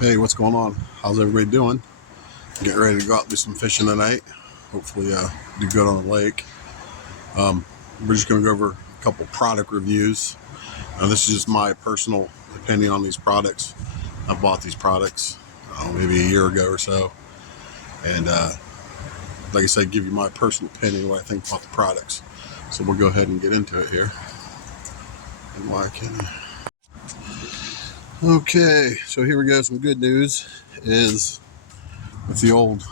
Hey, what's going on? How's everybody doing? Getting ready to go out and do some fishing tonight. Hopefully do good on the lake. We're just going to go over a couple product reviews. This is just my personal opinion on these products. I bought these products maybe a year ago or so. And like I said, give you my personal opinion what I think about the products. So we'll go ahead and get into it here. And why can't I? Okay, so here we go. Some good news is with the old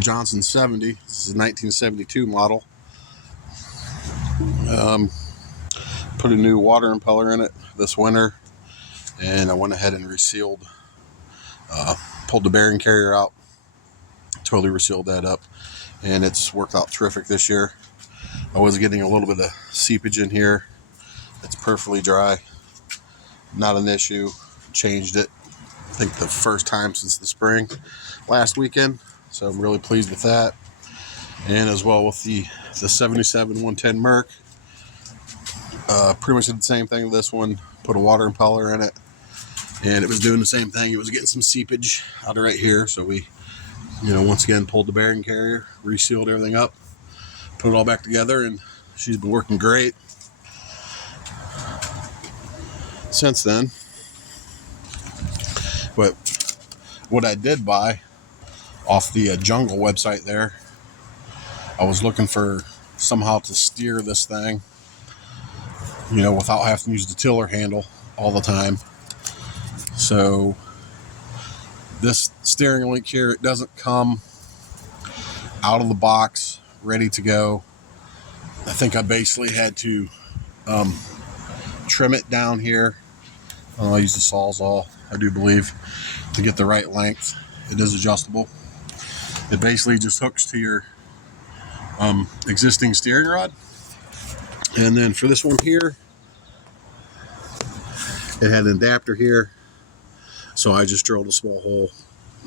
Johnson 70. This is a 1972 model. Put a new water impeller in it this winter, and I went ahead and resealed, pulled the bearing carrier out, totally resealed that up, and it's worked out terrific this year. I was getting a little bit of seepage in here. It's perfectly dry, not an issue. Changed it, I think the first time since the spring last weekend, so I'm really pleased with that. And as well with the 77 110 Merc, pretty much did the same thing with this one. Put a water impeller in it, and it was doing the same thing. It was getting some seepage out of right here, so we, once again pulled the bearing carrier, resealed everything up, put it all back together, and she's been working great since then. But what I did buy off the Jungle website there, I was looking for somehow to steer this thing, without having to use the tiller handle all the time. So this steering link here, it doesn't come out of the box ready to go. I think I basically had to trim it down here. I use the Sawzall, I do believe, to get the right length. It is adjustable. It basically just hooks to your existing steering rod. And then for this one here, it had an adapter here, so I just drilled a small hole,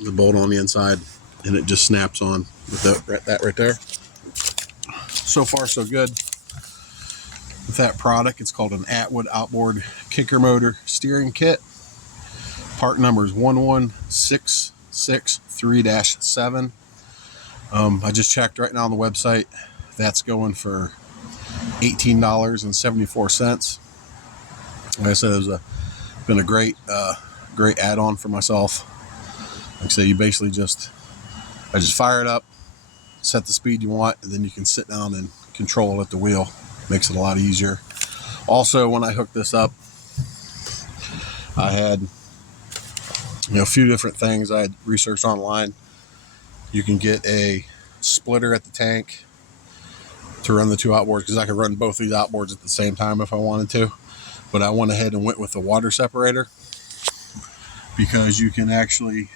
the bolt on the inside, and it just snaps on with that right there. So far, so good with that product. It's called an Atwood Outboard kicker motor steering kit. Part number is 11663-7. I just checked right now on the website. That's going for $18.74. Like I said, it's been a great add-on for myself. Like I say, you basically I just fire it up, set the speed you want, and then you can sit down and control it at the wheel. Makes it a lot easier. Also, when I hooked this up, I had a few different things I had researched online. You can get a splitter at the tank to run the two outboards, because I could run both these outboards at the same time if I wanted to. But I went ahead and went with the water separator, because you can actually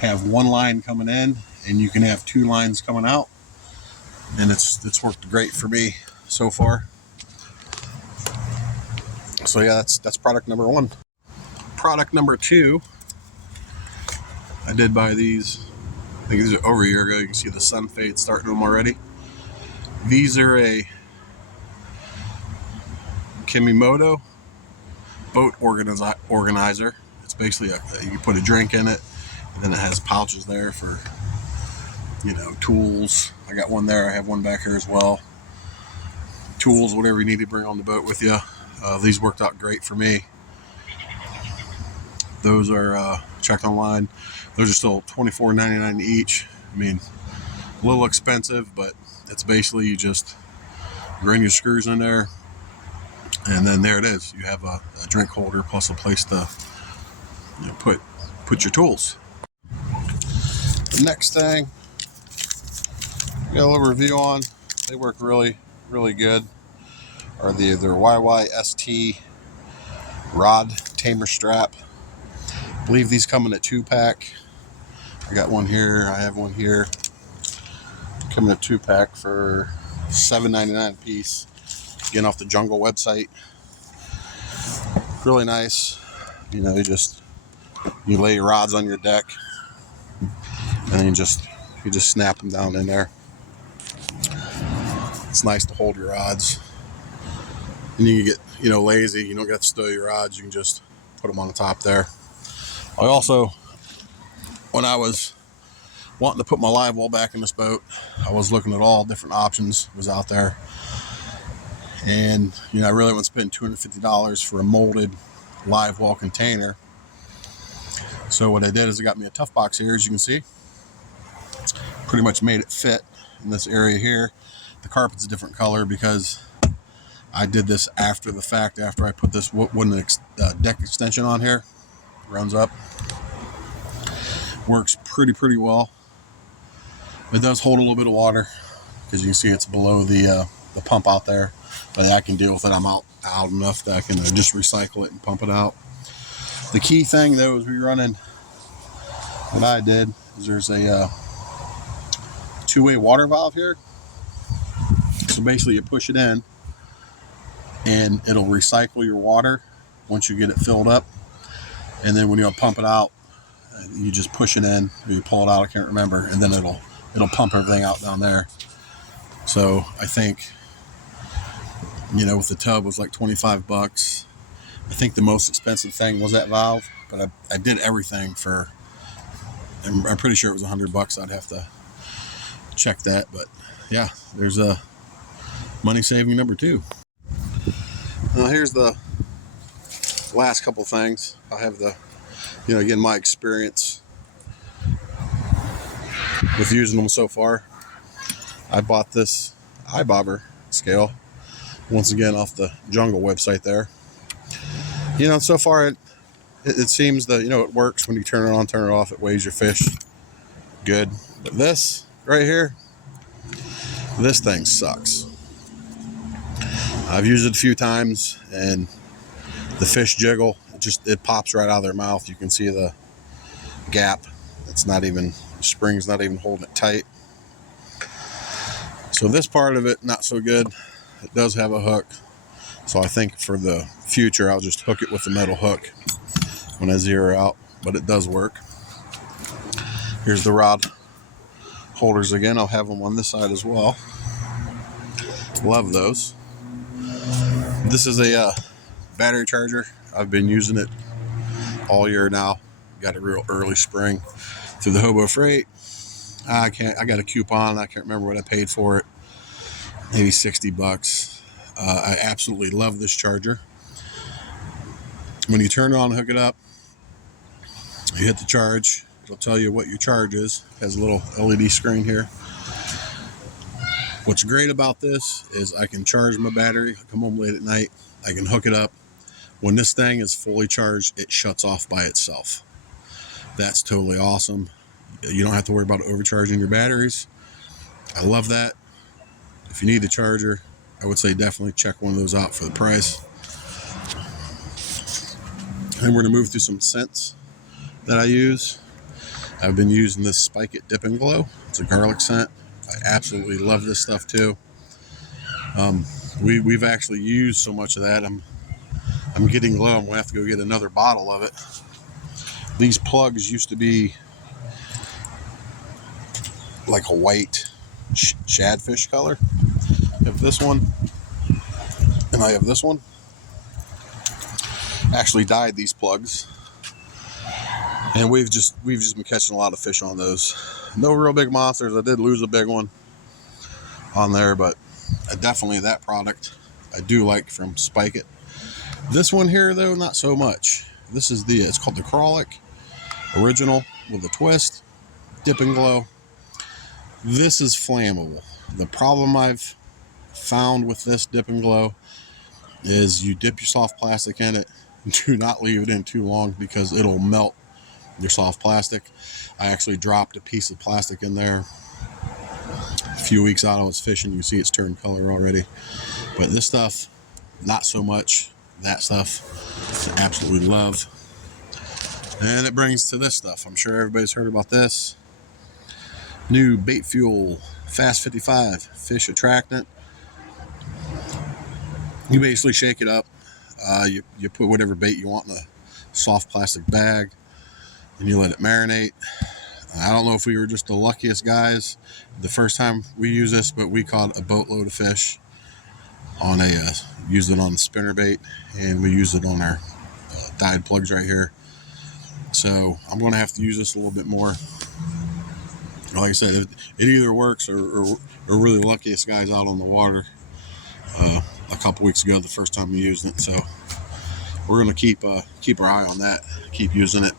have one line coming in and you can have two lines coming out, and it's worked great for me so far. So yeah, that's product number one. Product number two, I did buy these. I think these are over a year ago. You can see the sun fade starting them already. These are a Kimimoto boat organizer. It's basically you put a drink in it, and then it has pouches there for tools. I got one there. I have one back here as well. Tools, whatever you need to bring on the boat with you. These worked out great for me. Those are checked online. Those are still $24.99 each. I mean, a little expensive, but it's basically you just run your screws in there, and then there it is. You have a drink holder plus a place to put your tools. The next thing, got a little review on. They work really, really good. Are their Yyst rod Tamer strap. I believe these come in a 2-pack. I got one here. I have one here. Come in a 2-pack for $7.99 a piece. Again, off the Jungle website. Really nice. You lay your rods on your deck, and then you just snap them down in there. It's nice to hold your rods, and you can get lazy. You don't got to stow your rods. You can just put them on the top there. I also, when I was wanting to put my live well back in this boat, I was looking at all different options was out there. And, you know, I really wouldn't spend $250 for a molded live well container. So what I did is I got me a tough box here, as you can see. Pretty much made it fit in this area here. The carpet's a different color because I did this after the fact, after I put this wooden deck extension on here. Runs up. Works pretty well. It does hold a little bit of water because you can see it's below the pump out there, but I can deal with it. I'm out enough that I can just recycle it and pump it out. The key thing though is what I did is there's a two-way water valve here. So basically you push it in and it'll recycle your water once you get it filled up, and then when you pump it out, you just push it in or you pull it out, I can't remember, and then it'll pump everything out down there. So I think, you know, with the tub was like 25 bucks. I think the most expensive thing was that valve, but I did everything for, I'm pretty sure it was 100 bucks. I'd have to check that, but yeah, there's a money saving number 2. Now here's the last couple things. I have the, you know, again, my experience with using them so far. I bought this iBobber scale, once again off the Jungle website there. You know, so far it seems that, you know, it works when you turn it on, turn it off, it weighs your fish good. But this right here, this thing sucks. I've used it a few times and the fish jiggle, it pops right out of their mouth. You can see the gap. It's not even, the spring's not even holding it tight. So this part of it, not so good. It does have a hook. So I think for the future, I'll just hook it with the metal hook when I zero out, but it does work. Here's the rod holders again. I'll have them on this side as well. Love those. This is a battery charger. I've been using it all year now. Got a real early spring through the Hobo Freight. I got a coupon. I can't remember what I paid for it. Maybe 60 bucks. I absolutely love this charger. When you turn it on and hook it up, you hit the charge. It'll tell you what your charge is. It has a little LED screen here. What's great about this is I can charge my battery. I come home late at night. I can hook it up. When this thing is fully charged, it shuts off by itself. That's totally awesome. You don't have to worry about overcharging your batteries. I love that. If you need the charger, I would say definitely check one of those out for the price. And we're going to move through some scents that I use. I've been using this Spike It Dip and Glow. It's a garlic scent. I absolutely love this stuff too. We've actually used so much of that. I'm getting low. I'm going to have to go get another bottle of it. These plugs used to be like a white shadfish color. I have this one, and I have this one. Actually dyed these plugs, and we've just been catching a lot of fish on those. No real big monsters. I did lose a big one on there, but definitely that product I do like from Spike It. This one here though, not so much. This is it's called the Crawlic Original with a twist, Dip and Glow. This is flammable. The problem I've found with this Dip and Glow is you dip your soft plastic in it. Do not leave it in too long because it'll melt your soft plastic. I actually dropped a piece of plastic in there a few weeks out. I was fishing. You see it's turned color already. But this stuff, not so much. That stuff, I absolutely love. And it brings to this stuff. I'm sure everybody's heard about this. New Bait Fuel Fast 55 Fish Attractant. You basically shake it up. You put whatever bait you want in a soft plastic bag, and you let it marinate. I don't know if we were just the luckiest guys the first time we used this, but we caught a boatload of fish on used it on a spinner bait, and we used it on our dyed plugs right here. So I'm going to have to use this a little bit more. Like I said, it either works or we're really lucky this guy's out on the water a couple weeks ago, the first time we used it. So we're going to keep our eye on that, keep using it.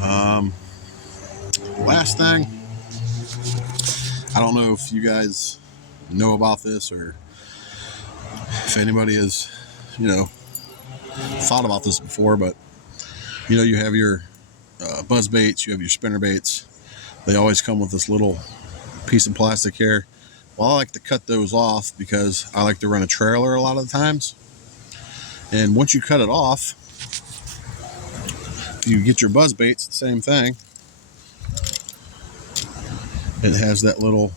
Last thing, I don't know if you guys know about this or if anybody has, thought about this before, but you have your buzz baits, you have your spinner baits. They always come with this little piece of plastic here. Well, I like to cut those off because I like to run a trailer a lot of the times. And once you cut it off, you get your buzz baits, the same thing. It has that little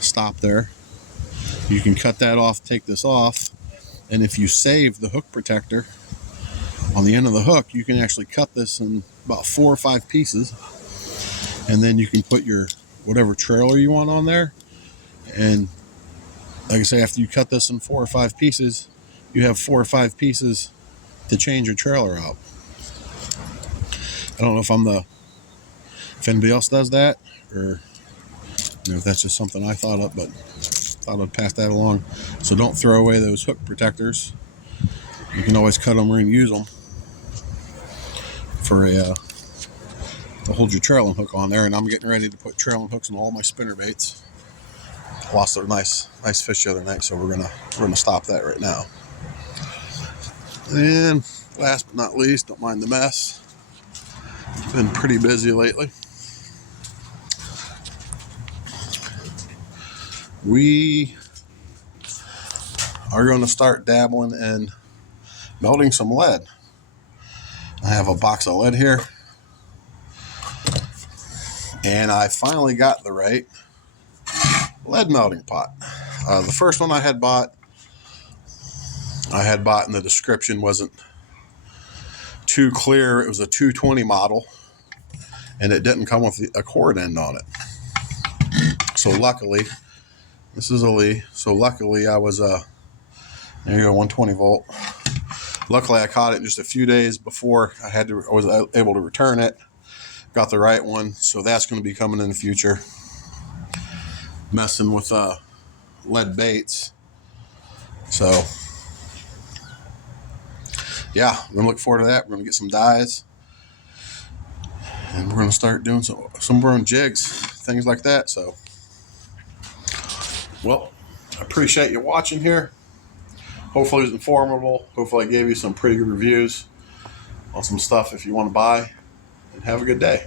stop there. You can cut that off, take this off, and if you save the hook protector on the end of the hook, you can actually cut this in about 4 or 5 pieces, and then you can put your whatever trailer you want on there. And like I say, after you cut this in 4 or 5 pieces, you have 4 or 5 pieces to change your trailer out. I don't know if anybody else does that, or if that's just something I thought up, but thought I'd pass that along. So don't throw away those hook protectors. You can always cut them or use them for to hold your trailing hook on there. And I'm getting ready to put trailing hooks on all my spinner baits. Lost a nice fish the other night, so we're gonna stop that right now. And last but not least, don't mind the mess. Been pretty busy lately. We are going to start dabbling in melting some lead. I have a box of lead here, and I finally got the right lead melting pot. The first one I had bought in the description wasn't too clear. It was a 220 model, and it didn't come with a cord end on it. So luckily, this is a Lee. So luckily I was there you go, 120 volt. Luckily I caught it just a few days before I was able to return it. Got the right one, so that's going to be coming in the future. Messing with lead baits. So yeah, I'm going to look forward to that. We're going to get some dyes, and we're going to start doing some burn jigs, things like that. So, well, I appreciate you watching here. Hopefully it was informative. Hopefully I gave you some pretty good reviews on some stuff if you want to buy. And have a good day.